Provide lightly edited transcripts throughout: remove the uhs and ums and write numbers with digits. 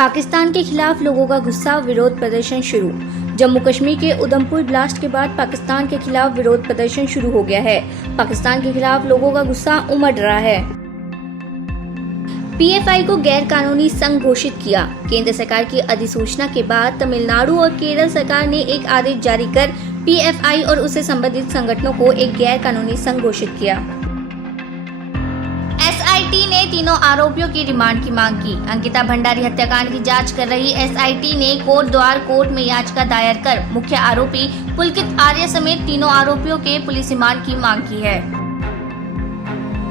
पाकिस्तान के खिलाफ लोगों का गुस्सा, विरोध प्रदर्शन शुरू। जम्मू कश्मीर के उधमपुर ब्लास्ट के बाद पाकिस्तान के खिलाफ विरोध प्रदर्शन शुरू हो गया है। पाकिस्तान के खिलाफ लोगों का गुस्सा उमड़ रहा है। पीएफआई को गैर कानूनी संघ घोषित किया। केंद्र सरकार की अधिसूचना के बाद तमिलनाडु और केरल सरकार ने एक आदेश जारी कर पीएफआई और उससे संबंधित संगठनों को एक गैर कानूनी संघ घोषित किया। एसआईटी ने तीनों आरोपियों की रिमांड की मांग की। अंकिता भंडारी हत्याकांड की जांच कर रही एसआईटी ने कोटद्वार कोर्ट में याचिका दायर कर मुख्य आरोपी पुलकित आर्य समेत तीनों आरोपियों के पुलिस रिमांड की मांग की है।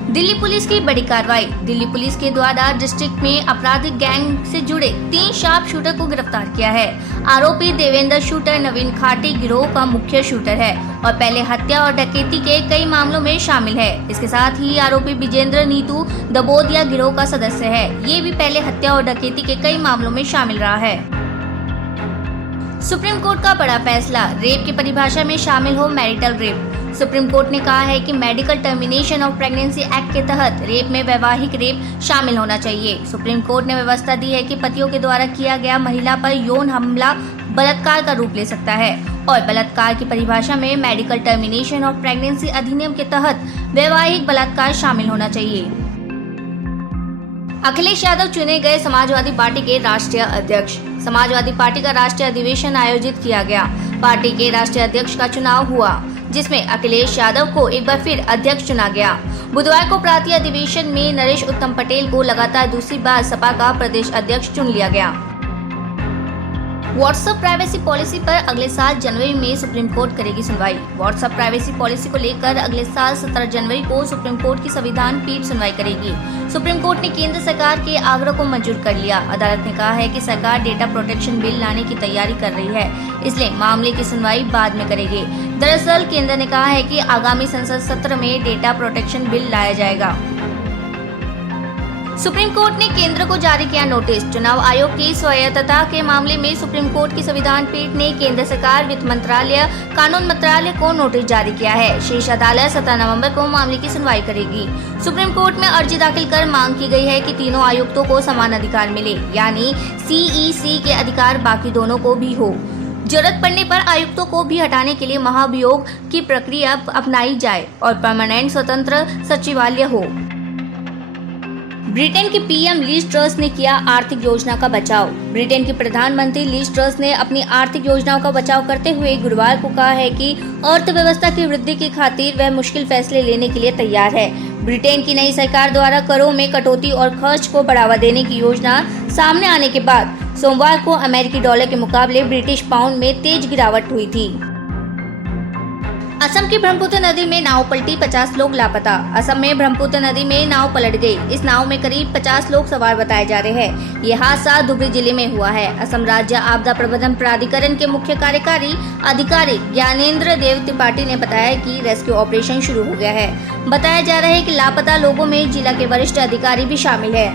दिल्ली पुलिस की बड़ी कार्रवाई। दिल्ली पुलिस के द्वारा डिस्ट्रिक्ट में आपराधिक गैंग से जुड़े 3 शार्प शूटर को गिरफ्तार किया है। आरोपी देवेंद्र शूटर नवीन खाटी गिरोह का मुख्य शूटर है और पहले हत्या और डकैती के कई मामलों में शामिल है। इसके साथ ही आरोपी विजेंद्र नीतू दबोदिया गिरोह का सदस्य है। ये भी पहले हत्या और डकैती के कई मामलों में शामिल रहा है। सुप्रीम कोर्ट का बड़ा फैसला। रेप की परिभाषा में शामिल हो मैरिटल रेप। सुप्रीम कोर्ट ने कहा है कि medical termination of pregnancy act के तहत रेप में वैवाहिक रेप शामिल होना चाहिए। सुप्रीम कोर्ट ने व्यवस्था दी है कि पतियों के द्वारा किया गया महिला पर यौन हमला बलात्कार का रूप ले सकता है और बलात्कार की परिभाषा में मेडिकल टर्मिनेशन ऑफ प्रेगनेंसी अधिनियम के तहत वैवाहिक बलात्कार शामिल होना चाहिए। अखिलेश यादव चुने गए समाजवादी पार्टी के राष्ट्रीय अध्यक्ष। समाजवादी पार्टी का राष्ट्रीय अधिवेशन आयोजित किया गया। पार्टी के राष्ट्रीय अध्यक्ष का चुनाव हुआ, जिसमें अखिलेश यादव को एक बार फिर अध्यक्ष चुना गया। बुधवार को प्रांतीय अधिवेशन में नरेश उत्तम पटेल को लगातार दूसरी बार सपा का प्रदेश अध्यक्ष चुन लिया गया। व्हाट्सएप प्राइवेसी पॉलिसी पर अगले साल जनवरी में सुप्रीम कोर्ट करेगी सुनवाई। व्हाट्सएप प्राइवेसी पॉलिसी को लेकर अगले साल 17 जनवरी को सुप्रीम कोर्ट की संविधान पीठ सुनवाई करेगी। सुप्रीम कोर्ट ने केंद्र सरकार के आग्रह को मंजूर कर लिया। अदालत ने कहा है कि सरकार डेटा प्रोटेक्शन बिल लाने की तैयारी कर रही है, इसलिए मामले की सुनवाई बाद में करेगी। दरअसल केंद्र ने कहा है कि आगामी संसद सत्र में डेटा प्रोटेक्शन बिल लाया जाएगा। सुप्रीम कोर्ट ने केंद्र को जारी किया नोटिस। चुनाव आयोग की स्वायत्तता के मामले में सुप्रीम कोर्ट की संविधान पीठ ने केंद्र सरकार, वित्त मंत्रालय, कानून मंत्रालय को नोटिस जारी किया है। शीर्ष अदालत 17 नवंबर को मामले की सुनवाई करेगी। सुप्रीम कोर्ट में अर्जी दाखिल कर मांग की गई है कि तीनों आयुक्तों को समान अधिकार मिले, यानी सीईसी के अधिकार बाकी दोनों को भी हो। जरूरत पड़ने पर आयुक्तों को भी हटाने के लिए महाभियोग की प्रक्रिया अपनाई जाए और परमानेंट स्वतंत्र सचिवालय हो। ब्रिटेन की पीएम लिज ट्रस ने किया आर्थिक योजना का बचाव। ब्रिटेन की प्रधानमंत्री लिज ट्रस ने अपनी आर्थिक योजनाओं का बचाव करते हुए गुरुवार को कहा है कि अर्थव्यवस्था की वृद्धि की खातिर वह मुश्किल फैसले लेने के लिए तैयार है। ब्रिटेन की नई सरकार द्वारा करों में कटौती और खर्च को बढ़ावा देने की योजना सामने आने के बाद सोमवार को अमेरिकी डॉलर के मुकाबले ब्रिटिश पाउंड में तेज गिरावट हुई थी। असम की ब्रह्मपुत्र नदी में नाव पलटी, 50 लोग लापता। असम में ब्रह्मपुत्र नदी में नाव पलट गई। इस नाव में करीब 50 लोग सवार बताए जा रहे हैं। ये हादसा धुबरी जिले में हुआ है। असम राज्य आपदा प्रबंधन प्राधिकरण के मुख्य कार्यकारी अधिकारी ज्ञानेंद्र देव त्रिपाठी ने बताया कि रेस्क्यू ऑपरेशन शुरू हो गया है। बताया जा रहा है कि लापता लोगों में जिला के वरिष्ठ अधिकारी भी शामिल है।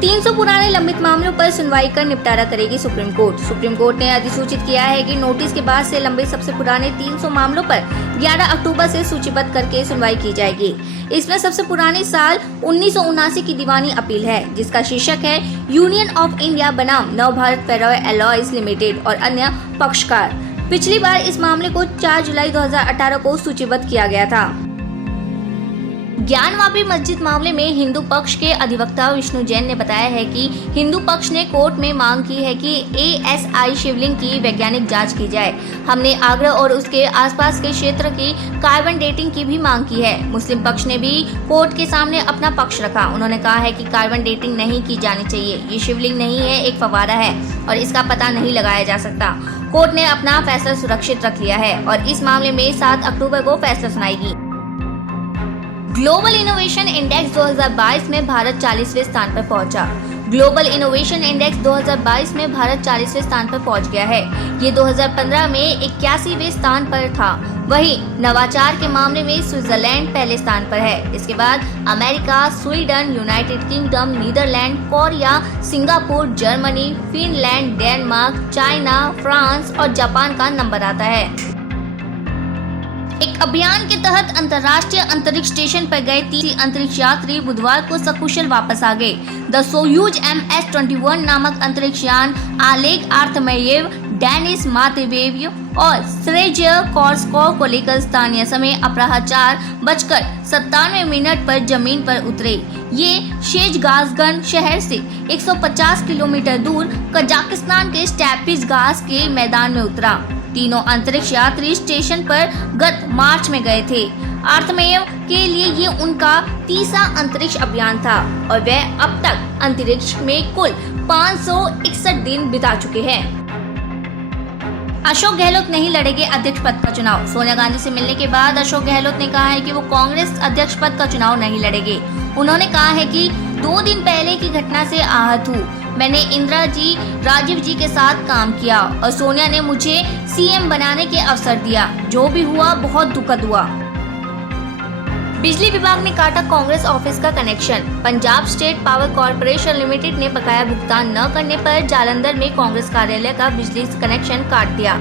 300 पुराने लंबित मामलों पर सुनवाई कर निपटारा करेगी सुप्रीम कोर्ट। सुप्रीम कोर्ट ने अधिसूचित किया है कि नोटिस के बाद से लंबित सबसे पुराने 300 मामलों पर 11 अक्टूबर से सूचीबद्ध करके सुनवाई की जाएगी। इसमें सबसे पुरानी साल 1979 की दीवानी अपील है, जिसका शीर्षक है यूनियन ऑफ इंडिया बनाम नव भारत फेरॉय एलॉयज लिमिटेड और अन्य पक्षकार। पिछली बार इस मामले को 4 जुलाई 2018 को सूचीबद्ध किया गया था। ज्ञानवापी मस्जिद मामले में हिंदू पक्ष के अधिवक्ता विष्णु जैन ने बताया है कि हिंदू पक्ष ने कोर्ट में मांग की है कि एएसआई शिवलिंग की वैज्ञानिक जांच की जाए। हमने आगरा और उसके आसपास के क्षेत्र की कार्बन डेटिंग की भी मांग की है। मुस्लिम पक्ष ने भी कोर्ट के सामने अपना पक्ष रखा। उन्होंने कहा है कि कार्बन डेटिंग नहीं की जानी चाहिए। ये शिवलिंग नहीं है, एक फव्वारा है और इसका पता नहीं लगाया जा सकता। कोर्ट ने अपना फैसला सुरक्षित रख लिया है और इस मामले में 7 अक्टूबर को फैसला सुनाएगी। ग्लोबल इनोवेशन इंडेक्स 2022 में भारत 40वें स्थान पर पहुंचा। ग्लोबल इनोवेशन इंडेक्स 2022 में भारत 40वें स्थान पर पहुंच गया है। ये 2015 में 81वें स्थान पर था। वहीं नवाचार के मामले में स्विट्जरलैंड पहले स्थान पर है। इसके बाद America, Sweden, United Kingdom, Netherland, Korea, Singapore, Germany, Finland, Denmark, China, France और जापान का नंबर आता है। एक अभियान के तहत अंतर्राष्ट्रीय अंतरिक्ष स्टेशन पर गए 30 अंतरिक्ष यात्री बुधवार को सकुशल वापस आ गए। द सोयूज MS-21 नामक अंतरिक्ष यान ओलेग आर्थमेयेव, डेनिस मातेवेव और सेर्गेई कोर्सकोव को लेकर स्थानीय समय अपराह्न 4:97 पर जमीन पर उतरे। ये शेजगाजगन शहर से 150 किलोमीटर दूर कजाकिस्तान के स्टेपिज़गाज के मैदान में उतरा। तीनों अंतरिक्ष यात्री स्टेशन पर गत मार्च में गए थे। आर्थमेयेव के लिए ये उनका तीसरा अंतरिक्ष अभियान था और वह अब तक अंतरिक्ष में कुल 561 दिन बिता चुके हैं। अशोक गहलोत नहीं लड़ेंगे अध्यक्ष पद का चुनाव। सोनिया गांधी से मिलने के बाद अशोक गहलोत ने कहा है कि वो कांग्रेस अध्यक्ष पद का चुनाव नहीं लड़ेंगे। उन्होंने कहा है कि 2 दिन पहले की घटना से आहत हूँ। मैंने इंदिरा जी, राजीव जी के साथ काम किया और सोनिया ने मुझे CM बनाने के अवसर दिया। जो भी हुआ बहुत दुखद हुआ। बिजली विभाग ने काटा कांग्रेस ऑफिस का connection. Punjab state power corporation limited ने बकाया भुगतान न करने पर जालंधर में कांग्रेस कार्यालय का बिजली कनेक्शन काट दिया।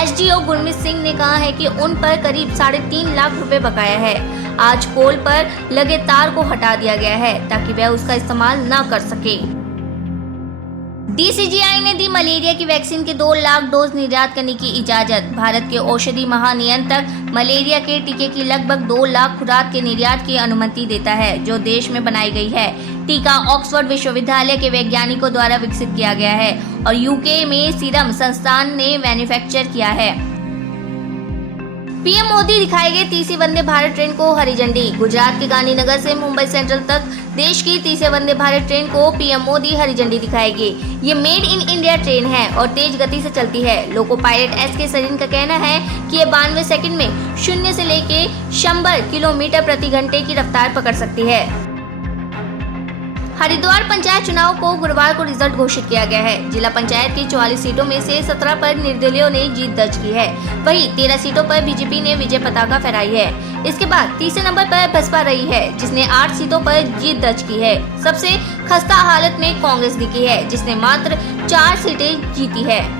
SDO गुरमीत सिंह ने कहा है कि उन पर करीब 3.5 लाख रुपए बकाया है। आज पोल पर लगे तार को हटा दिया गया है ताकि वह उसका इस्तेमाल न कर सके। DCGI ने दी मलेरिया की वैक्सीन के 2 लाख डोज निर्यात करने की इजाजत। भारत के औषधि महानियंत्रक मलेरिया के टीके की लगभग 2 लाख खुराक के निर्यात की अनुमति देता है, जो देश में बनाई गई है। टीका ऑक्सफोर्ड विश्वविद्यालय के वैज्ञानिकों द्वारा विकसित किया गया है और UK में सीरम संस्थान ने मैन्युफैक्चर किया है। PM मोदी दिखाएंगे तीसरी वंदे भारत ट्रेन को हरी झंडी। गुजरात के गांधीनगर से मुंबई सेंट्रल तक देश की तीसरे वंदे भारत ट्रेन को PM मोदी हरी झंडी दिखाएंगे। ये मेड इन इंडिया ट्रेन है और तेज गति से चलती है। लोको पायलट SK सरीन का कहना है कि ये 92 सेकंड में 0 से लेके 100 किलोमीटर प्रति घंटे की रफ्तार पकड़ सकती है। हरिद्वार पंचायत चुनाव को गुरुवार को रिजल्ट घोषित किया गया है। जिला पंचायत की 44 सीटों में से 17 पर निर्दलीयों ने जीत दर्ज की है। वहीं 13 सीटों पर BJP ने विजय पताका फहराई है। इसके बाद तीसरे नंबर पर बसपा रही है, जिसने 8 सीटों पर जीत दर्ज की है। सबसे खस्ता हालत में कांग्रेस दिखी है, जिसने मात्र 4 सीटें जीती है।